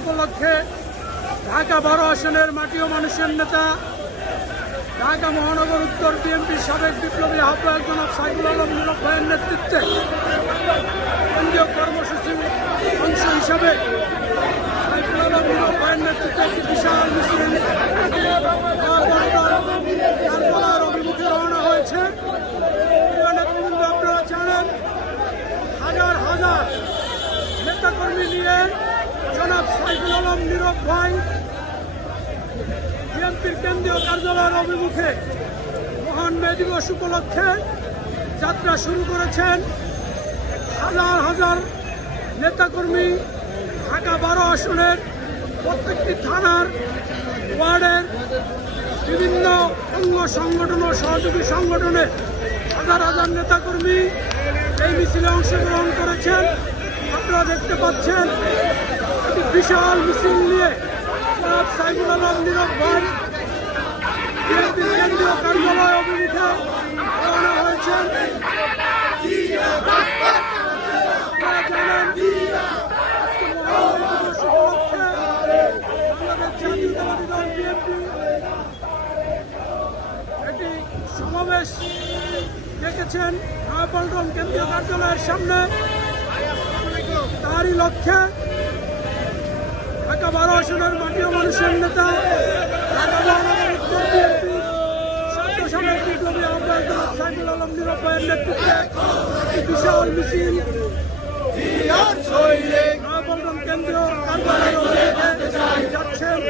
উপলক্ষে ঢাকা 12 আসনের মাটি ও মানুষের নেতা ঢাকা মহানগর উত্তর বিএনপির সাবেক বিপ্লবী আহ্বায়ক জনাব সাইফুল আলম নীরব ভাইয়ের নেতৃত্বে কেন্দ্রীয় কর্মসূচির অংশ হিসাবে সাইফুল আলম নীরব ভাইয়ের নেতৃত্বে একটি বিশাল মিছিল কারবালার অভিমুখে রওনা হয়েছে। নেতৃবৃন্দ, আপনারা জানেন হাজার হাজার নেতাকর্মী নিয়ে জনাব সাইফুল আলম নীরব ভাই বিএনপির কেন্দ্রীয় কার্যালয়ের অভিমুখে মহান মে দিবস উপলক্ষে যাত্রা শুরু করেছেন। হাজার হাজার নেতাকর্মী ঢাকা 12 আসনের প্রত্যেকটি থানার ওয়ার্ডের বিভিন্ন অঙ্গ সংগঠন ও সহযোগী সংগঠনের হাজার হাজার নেতাকর্মী এই মিছিলে অংশগ্রহণ করেছেন। আপনারা দেখতে পাচ্ছেন একটি বিশাল মিছিল নিয়ে জনাব সাইফুল আলম নীরব ভাই বিএনপির কেন্দ্রীয় কার্যালয় অভিমুখে রওনা হয়েছেন। আপনারা জানেন আজকে মহান মে দিবস উপলক্ষে বাংলাদেশ জাতীয়তাবাদী দল বিএনপি একটি সমাবেশ ডেকেছেন নয়াপল্টন কেন্দ্রীয় কার্যালয়ের সামনে। তারই লক্ষ্যে ঢাকা 12 আসনের মাটি ও মানুষের নেতা ঢাকা মহানগর উত্তর বিএনপির সাবেক বিপ্লবী আহ্বায়ক জনাব সাইফুল আলম নীরব ভাইয়ের নেতৃত্বে একটি বিশাল মিছিল নয়াপল্টন কেন্দ্রীয় কার্যালয়ের অভিমুখে যাচ্ছেন।